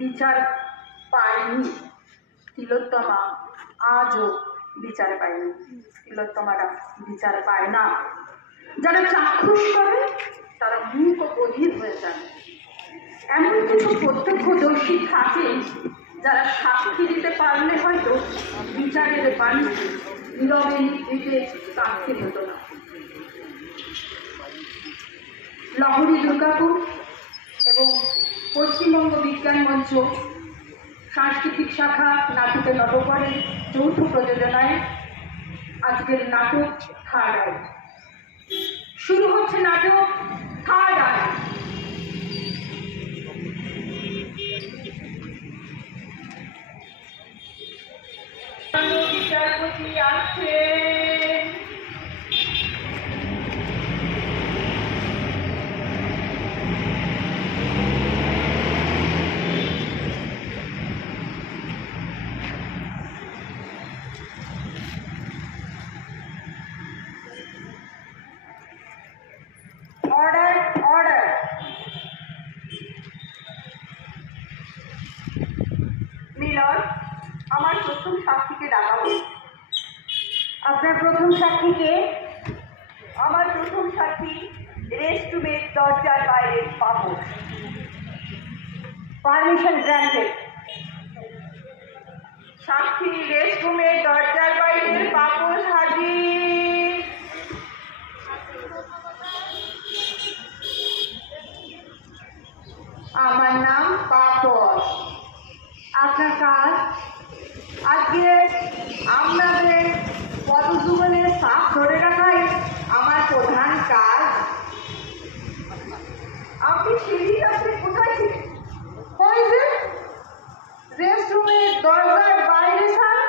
বিচার পায়নি তিলোত্তমা আজও বিচার পায়নি তিলোত্তমারা বিচার পায় না। যারা চাক্ষুষ করে, তারা মুখ অধীর হয়ে যায়। এমন কিছু প্রত্যক্ষদর্শী থাকে, যারা সাক্ষী দিতে পারলে হয়তো বিচারের বাণী নীরবে নিভৃতে সাক্ষী হতো না লহরী দুর্গাপুর এবং পশ্চিমবঙ্গ বিজ্ঞান মঞ্চ, সাংস্কৃতিক শাখা নাটকে নবকরের যৌথ প্রযোজনায় আজকের নাটক থার্ড শুরু হচ্ছে নাটক আপনার প্রথম সাক্ষীকে, আমার প্রথম সাক্ষী রেস্টরুমের দরজার বাইরে পাবো। পারমিশন গ্রান্টেড সাক্ষী রেস্টরুমের দরজার বাইরে পাপস হাজির আমার নাম পাপস আপনার কাজ? আজকে আপনাদের পদজীবনের সাপ ধরে রাখাই আমার প্রধান কাজ আপনি সিঁড়ি আপনি কোথায় ছিলেন ওই যে রেস্টরুমের দরজার বাইরে স্যার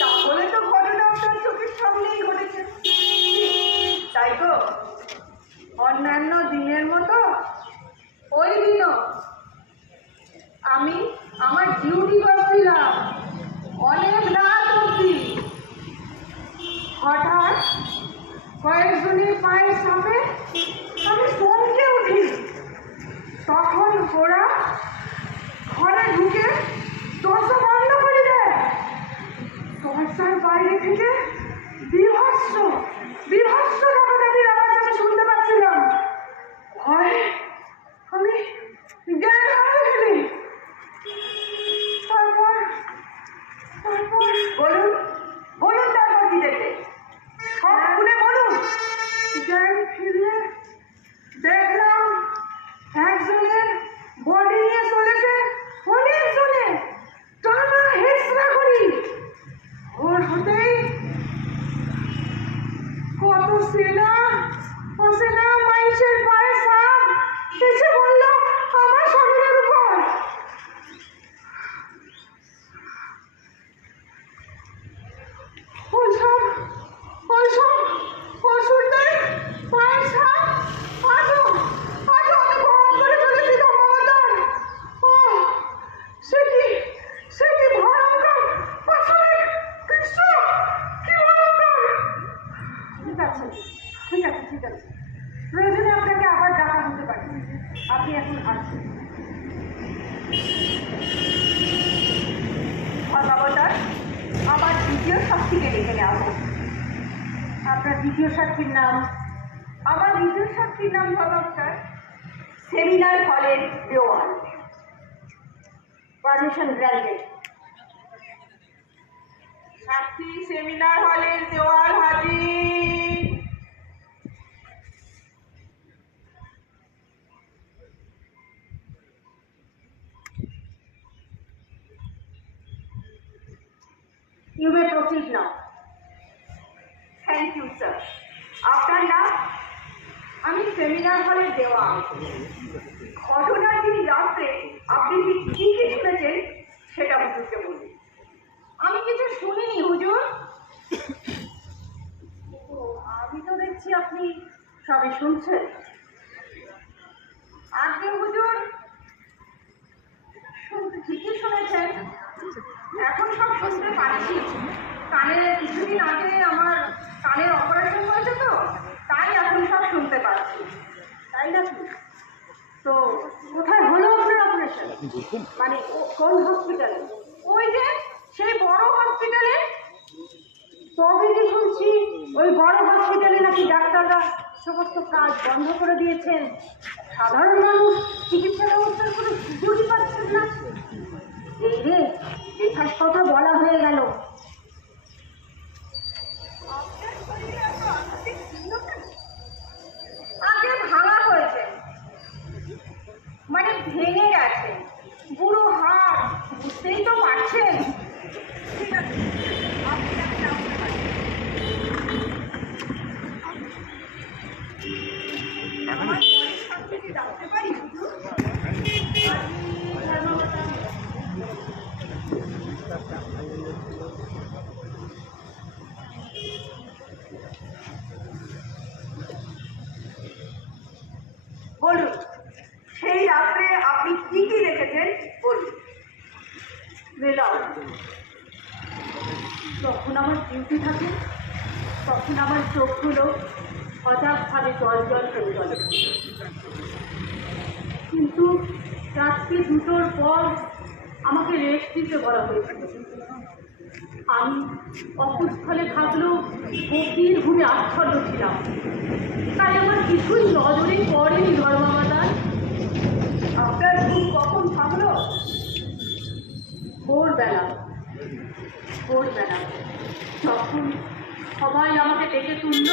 তাহলে তো ঘটনা আপনার সামনেই ঘটেছে? তাই তো? অন্যান্য দিনের মতো ওই দিনও আমি আমার ডিউটি করছিলাম। অনেক রাত অবধি। হঠাৎ কয়েকজনের পায়ের সামনে আমি চমকে উঠি। তখন ওরা ঘরে ঢুকে দরজা বন্ধ করে দেয়। দরজার বাইরে থেকে বিভৎস বিভৎস দাবাদাবির আওয়াজ আমি শুনতে পাচ্ছিলাম ভয়ে আমি জ্ঞান হারিয়ে ফেলি তারপর তারপর বলুন বলুন তারপর কি দেখে সব খুলে বলুন জ্ঞান ফিরলে দেখলাম একজনের বডি নিয়ে চলেছে অনেকজনে টানা হেসরা করি ওর হতেই কত সেনা অসেনা মানুষের পায়ে সাপ এসে বলল আমার শরীরের উপর ওইসব ওইসব ওষুধের পায়ে সাপ আজও আজও আমি গ্রহণ করে চলেছি ধর্মবতার ও সে কি সে কি ভয়ঙ্কর আসলে কৃষ্ণ কি ভয়ঙ্কর ঠিক আছে ঠিক আছে ঠিক আছে প্রয়োজনে আপনাকে আবার ডাকা হতে পারে আপনি এখন আসুন ধর্মাবতার আমার দ্বিতীয় সাক্ষীকে ডেকে নেওয়া হোক আপনার দ্বিতীয় সাক্ষীর নাম। আমার দ্বিতীয় সাক্ষীর নাম ধর্মাবতার সেমিনার হলের দেওয়াল পারমিশন গ্রান্টেড সাক্ষী সেমিনার হলের দেওয়াল হাজির। You may proceed now. Thank you sir আপনার নাম? আমি সেমিনার হলে দেওয়া ঘটনার দিন রাত্রে আপনি ঠিক কি কি শুনেছেন সেটা হুজুরকে বলুন। আমি কিছু শুনিনি, হুজুর। আমি তো দেখছি আপনি সবই শুনছেন। আজকে হুজুর ঠিকই শুনেছেন। এখন সব শুনতে পাচ্ছি। কানে কিছুদিন আগে আমার কানের অপারেশন হয়েছে তো তাই এখন সব শুনতে পাচ্ছি। তাই নাকি? তো কোথায় হলো আপনার অপারেশন মানে কোন হসপিটালে ওই যে সেই বড় হসপিটালে তবে যে শুনছি ওই বড় হসপিটালে নাকি ডাক্তাররা সমস্ত কাজ বন্ধ করে দিয়েছেন। সাধারণ মানুষ চিকিৎসা ব্যবস্থার কোনো সুযোগই পাচ্ছেন না। এই রে এখান কথা বলা হয়ে গেল আগে ভাঙা হয়েছে মানে ভেঙে গেছে বুড়ো হাড় বুঝতেই তো পারছেন ঠিক আছে আপনি একটা জানতে পারেন। আমার পরের সবথেকে জানতে পারি শুধু? বলুন সেই রাত্রে আপনি কি কি দেখেছেন বলুন বেলাও যখন আমার ডিউটি থাকে, তখন আমার চোখগুলো হঠাৎভাবে জল জল করে চলে কিন্তু রাত্রি দুটোর পর আমাকে রেস্ট দিতে বলা হয়েছিল। আমি অকুস্থলে থাকলেও গভীর ঘুমে আচ্ছন্ন ছিলাম। তাই আমার কিছুই নজরে পড়েনি ধর্মামাতার। আপনার ঘুম কখন থাকল ভোরবেলা। ভোরবেলা যখন সবাই আমাকে ডেকে তুলল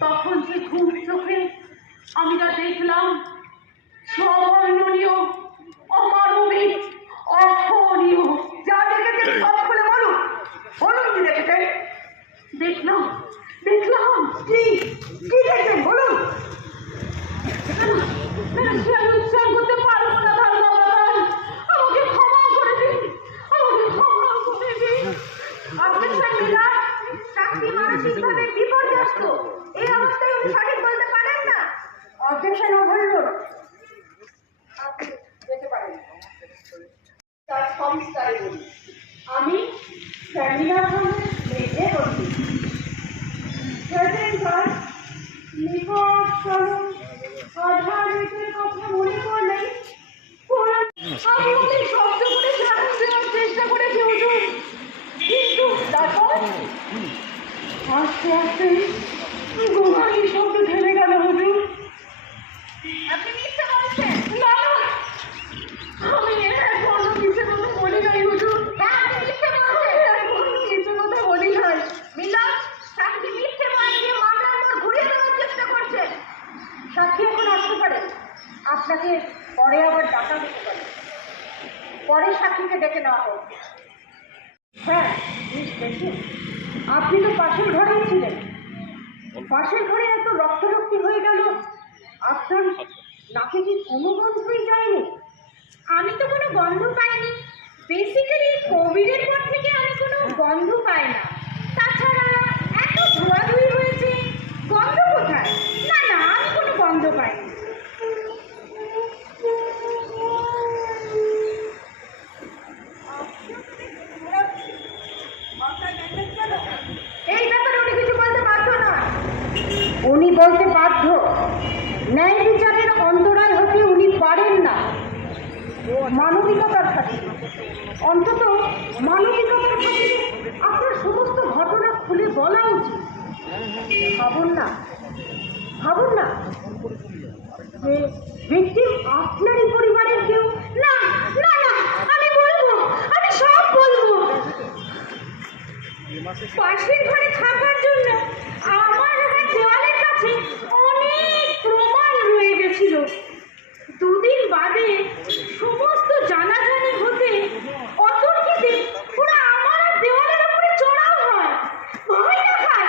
তখন সে ঘুম চোখে আমি যা দেখলাম সবর্ণনীয় অমানবিক অসহনীয় যা দেখেছেন সব খুলে বলুন বলুন কি দেখেছেন দেখলাম দেখলাম কি কি দেখেছেন বলুন সে আমি উচ্চার করতে পারব না ধর্মবাদান আমাকে ক্ষমা করে দিন আমাকে ক্ষমা করে দিন আপনি শর্মিলা শাস্তি মানসিকভাবে বিপর্যস্ত পারেন না। অবজেকশন ওভারলোড আমি বলি সেদিন স্যার নিকট চলুন আধারিতের কথা মনে আমি শব্দ করে সাহস দেওয়ার চেষ্টা করেছি হুজুর কিন্তু তারপর আস্তে আস্তে গোমানি শব্দ থেমে গেল হুজুর। আপনি মিথ্যা বলছেন। না না আমি এখনও মিথ্যে কথা বলি নাই হুজুর। আপনি মিথ্যে বলছেন। এখনও মিথ্যে কথা বলি নাই। মিলন সাক্ষী মিথ্যে ঘুরিয়ে দেওয়ার চেষ্টা করছেন? সাক্ষী এখন আসতে পারে। আপনাকে পরে আবার ডাকা হতে পারে। পরে সাক্ষীকে ডেকে নেওয়া হোক। হ্যাঁ আপনি তো পাশের পাশের ঘরে এত রক্তারক্তি হয়ে গেল। আপনার নাকে কি কোনো গন্ধই যায়নি? আমি তো কোনো গন্ধ পাইনি। বেসিক্যালি কোভিডের পর থেকে আমি কোনো গন্ধ পাই না। তাছাড়া এত ধোয়াধুয়ি হয়েছে গন্ধ কোথায় না না আমি কোনো গন্ধ পাইনি এই ব্যাপারে উনি কিছু বলতে বাধ্য না উনি বলতে বাধ্য ন্যায় বিচারের অন্তরায় হতে উনি পারেন না মানবিকতার খাতিরে। অন্তত মানবিকতার খাতিরে আপনার সমস্ত ঘটনা খুলে বলা উচিত। ভাবুন না। ভাবুন না যে ভিকটিম আপনারই পরিবারের কেউ। না না না, আমি বলব, আমি সব বলব। পাশের ঘরে থাকার জন্য আমার দেওয়ালের কাছে অনেক প্রমাণ রয়ে গেছিল। দুদিন বাদে সমস্ত জানাজানি হতে অতর্কিতে পুরো আমার আর দেওয়ালের উপরে চড়াও হয় ভয় দেখায়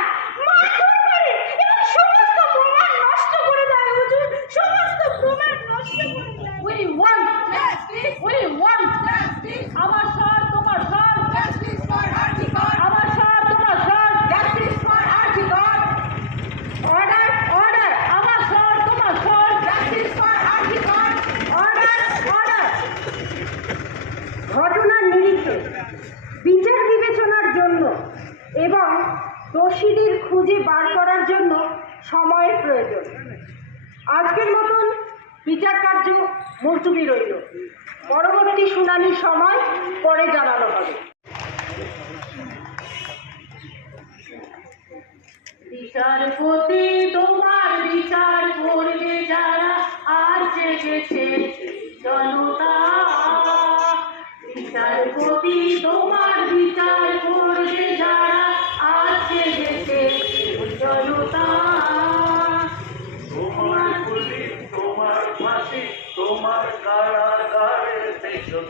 মারধর করে এবং সমস্ত প্রমাণ নষ্ট করে দেয় হুজুর সমস্ত প্রমাণ নষ্ট করে দেয় We want justice. We want justice. আমার স্যার তোমার স্যার justice for Archicor. আমার স্যার তোমার sir justice for Archicor. Order, order. আমার স্যার তোমার sir justice for Archicor. Order, order. ঘটনার নিরিখে বিচার বিবেচনার জন্য এবং দোষীদের খুঁজে বার করার জন্য সময়ের প্রয়োজন। আজকের মতন বিচার কার্য মুলতুবি রইল। পরবর্তী শুনানির সময় পরে জানানো হবে। বিচারপতি, তোমার বিচার করবে যারা আজ জেগেছে জনতা। বিচারপতি, তোমার বিচার করবে যারা আজ জেগেছে জনতা তোমার গুলি তোমার ফাঁসি তোমার কারাগারের পেছন।